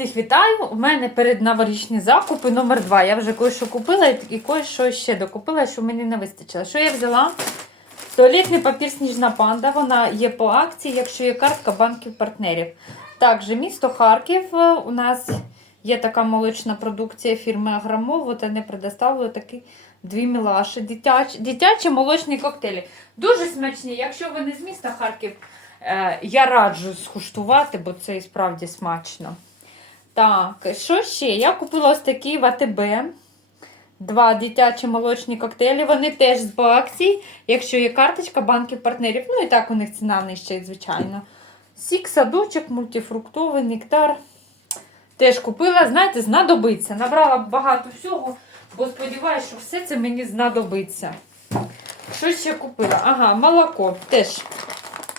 Всіх вітаю! У мене перед новорічні закупи номер 2 Я вже кое-що купила і- кое-що ще докупила, що мені не вистачило. Що я взяла? Туалетний папір Сніжна панда. Вона є по акції, якщо є картка банків партнерів. Також місто Харків. У нас є така молочна продукція фірми Аграмов. От вони предоставили такі дві мілаші. Дитячі, дитячі молочні коктейлі. Дуже смачні. Якщо ви не з міста Харків, е, я раджу скуштувати, бо це і справді смачно. Так, що ще? Я купила ось такі в АТБ. Два дитячі молочні коктейлі. Вони теж з по акції, якщо є карточка банків партнерів. Ну і так у них ціна нижча, звичайно. Сік, садочок, мультифруктовий, нектар. Теж купила, знаєте, знадобиться. Набрала багато всього, бо сподіваюся, що все це мені знадобиться. Що ще купила? Ага, молоко теж.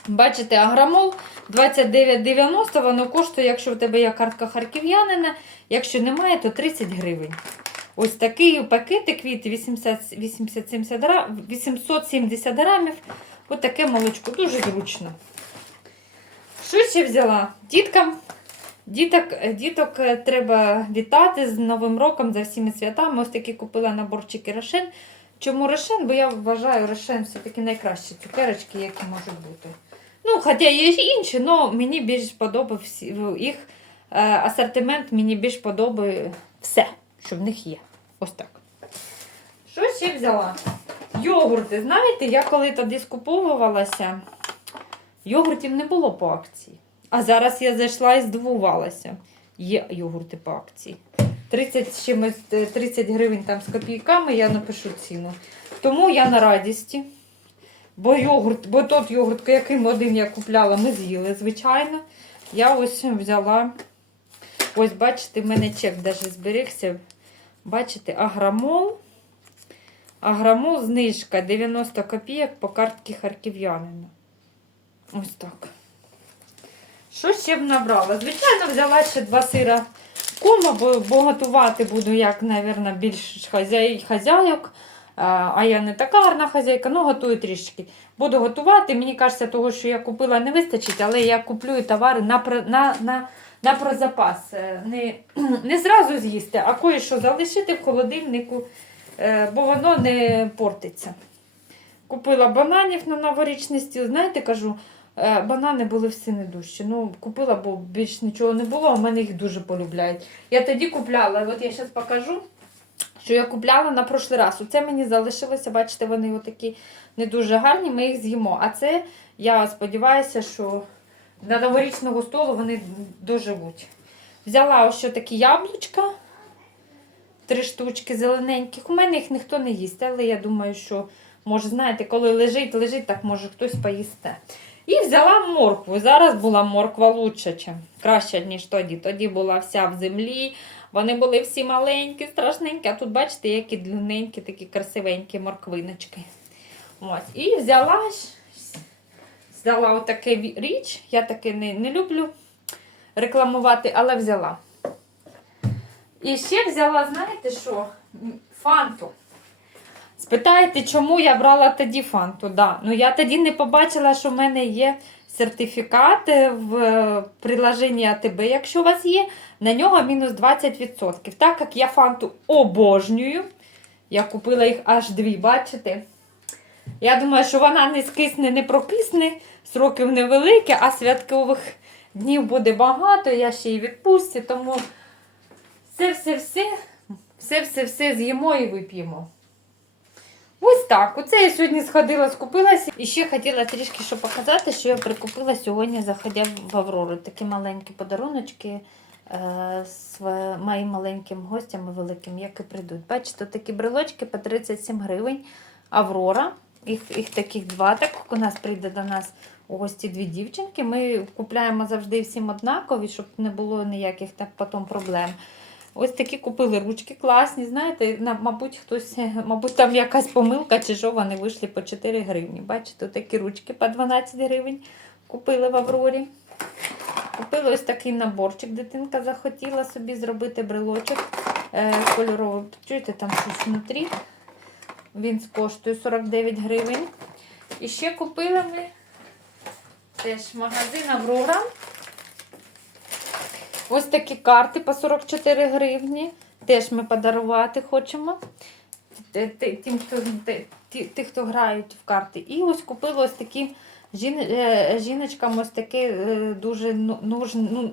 Бачите, аграмол 29,90 воно коштує, якщо в тебе є картка харків'янина. Якщо немає, то 30 гривень. Ось такий пакетик від 80, 80, грам, 870 грамів. Ось таке молочко. Дуже зручно. Що ще взяла? Діткам. Діток, діток е, треба вітати з Новим роком, за всіма святами. Ось такі купила наборчики Рошен. Чому Рошен? Бо я вважаю Рошен все-таки найкращі цукерочки, які можуть бути. Ну, хоча є інші, але мені більш подобався їх е, асортимент, мені більш подобає все, що в них є. Ось так. Що ще взяла? Йогурти. Знаєте, я коли тоді скуповувалася, йогуртів не було по акції. А зараз я зайшла і здивувалася. Є йогурти по акції. 30, чимось, е, 30 гривень там з копійками, я напишу ціну. Тому я на радісті. Бо йогурт, бо тот йогурт, яким один я купляла, ми з'їли, звичайно. Я ось взяла. Ось, бачите, в мене чек навіть зберігся. Бачите, аграмол. Аграмол знижка 90 копійок по картці харків'янина. Ось так. Що ще б набрала? Звичайно, взяла ще два сира кома, бо, бо готувати буду, як, мабуть, більш хазяй, хазяйок. А а я не така гарна хазяйка, ну готую трішки. Буду готувати. Мені кажеться, того, що я купила, не вистачить, але я куплю товари на, на, на, на прозапас. Е, Не, не зразу з'їсти, а кое-що залишити в холодильнику, е, бо воно не портиться. Купила бананів на новорічний стіл. Знаєте, кажу, е, банани були всі не дужчі. Ну, купила, бо більш нічого не було, а мене їх дуже полюбляють. Я тоді купляла, от я зараз покажу що я купляла на прошлий раз. Оце мені залишилося, бачите, вони отакі не дуже гарні, ми їх з'їмо. А це, я сподіваюся, що на новорічного столу вони доживуть. Взяла ось такі яблучка, три штучки зелененьких. У мене їх ніхто не їсть, але я думаю, що, може, знаєте, коли лежить, лежить, так може хтось поїсти. І взяла моркву. Зараз була морква лучше, краще, ніж тоді. Тоді була вся в землі. Вони були всі маленькі, страшненькі. А тут, бачите, які длинненькі, такі красивенькі морквиночки. Ось. І взяла, взяла отаке річ. Я таке не, не люблю рекламувати, але взяла. І ще взяла, знаєте що? Фанту. Спитаєте, чому я брала тоді фанту? Да. Ну, я тоді не побачила, що в мене є сертифікат в приложенні АТБ, якщо у вас є, на нього мінус 20%. Так як я фанту обожнюю, я купила їх аж дві, бачите? Я думаю, що вона не скисне, не прокисне, сроків невеликі, а святкових днів буде багато, я ще й відпустці, тому все-все-все, все-все-все з'їмо і вип'ємо. Так. Оце я сьогодні сходила, скупилася. І ще хотіла трішки що показати, що я прикупила сьогодні, заходя в Аврору. Такі маленькі подаруночки е, з моїм маленьким гостям і великим, які прийдуть. Бачите, такі брелочки по 37 гривень. Аврора. Їх, їх таких два. Так у нас прийде до нас у гості дві дівчинки. Ми купляємо завжди всім однакові, щоб не було ніяких так потім проблем. Ось такі купили ручки класні. Знаєте, на- мабуть, хтось, мабуть, там якась помилка, чи що вони вийшли по 4 гривні. Бачите, такі ручки по 12 гривень купили в Аврорі. Купили ось такий наборчик. Дитинка захотіла собі зробити брелочок е, кольоровий. Чуєте, там щось внутрі. Він коштує 49 гривень. І ще купили ми теж магазин Аврора. Ось такі карти по 44 гривні. Теж ми подарувати хочемо. Тим, хто, т- ті, ті, хто грають в карти. І ось купила ось такі е, жіночкам ось таке дуже ну, нуж, ну,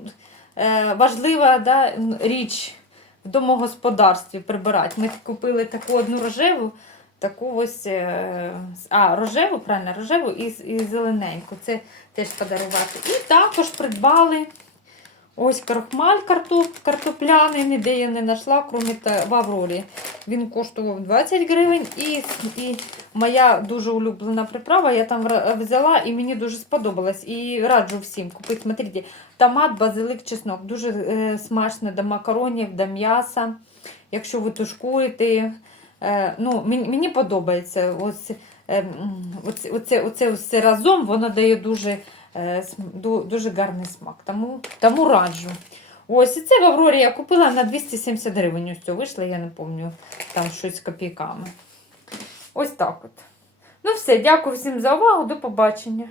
е, важлива да, річ в домогосподарстві прибирати. Ми купили таку одну рожеву, таку ось е, а, рожеву, правильно, рожеву і, і зелененьку. Це теж подарувати. І також придбали ось крахмаль картоп, картопляний, ніде я не знайшла, крім в Аврорі. Він коштував 20 гривень. І, і моя дуже улюблена приправа, я там взяла і мені дуже сподобалось. І раджу всім купити. Смотрите, томат, базилик, чеснок. Дуже е, смачно до макаронів, до м'яса. Якщо ви тушкуєте. Е, ну, мені, мені подобається. Ось, е, оце, оце, оце все разом воно дає дуже, дуже гарний смак. Тому, тому раджу. Ось і це в Аврорі я купила на 270 гривень. Ось вийшло, я не пам'ятаю, там щось з копійками. Ось так от. Ну все, дякую всім за увагу. До побачення.